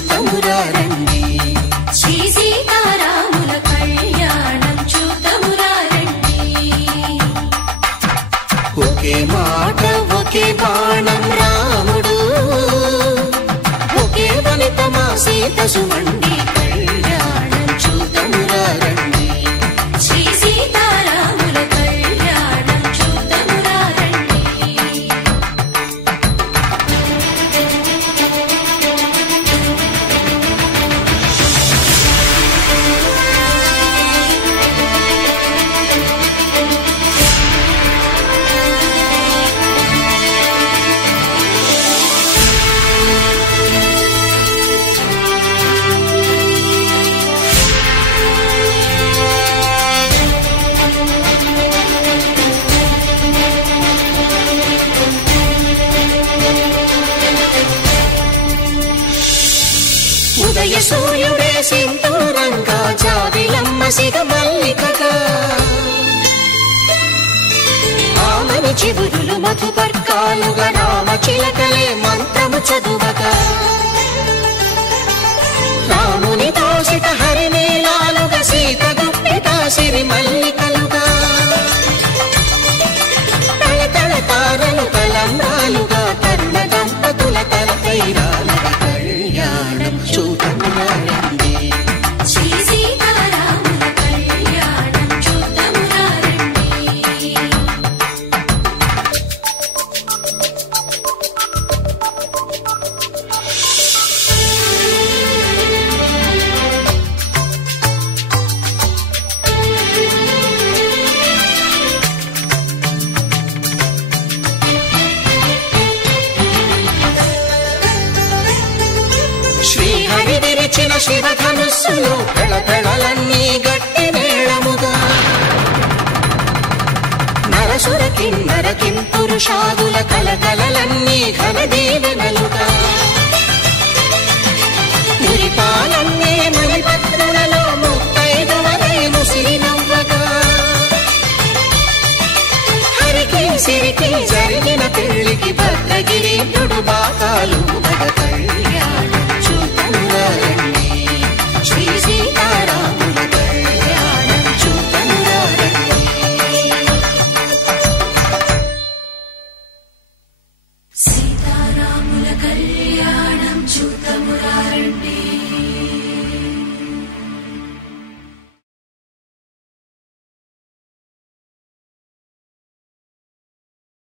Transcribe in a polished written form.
చూతమురారండి. శ్రీ సీతారాముల కళ్యాణం చూతమురారండి. ఒకే మాట ఒకే బాణం రాముడు, ఒకే వనిత మా సీత సుమండి కళ్యాణం చూతమురారండి. శ్రీ సీతారాముల కళ్యాణం చూతమురారండి. ఉదయ సూర్యుడే సింధూరంగా, జాబిలమ్మ సిగ మల్లికగా, ఆమని చిగురులు మధుపర్కాలుగా, రామ చిలకలే మంత్రము చదువగా, రాముని దోసిట హరినీలాలుగా, సీత గుప్పిట సిరి మల్లికలుగా, తల తల తారలు తలంబ్రాలుగా, తరుణ దంపతుల తలపైరాలుగా కళ్యాణం చూతమురారండి. శ్రీ సీతారాముల కళ్యాణం చూతమురారండి. శ్రీహరి విరిచిన శివధనుస్సులు పెళపెళలన్నీ గట్టి మేళముగా, నరసుర కిన్నర కింపురుషాదుల కలకలలన్నీ ఘన దీవెనలుగా, మురిపాలన్నీ మణిపత్రులలో ముత్తైదువలై ముసిరి నవ్వగా, హరికి సిరికి జరిగిన పెళ్లికి భద్రగిరీంద్రుడు బాకాలు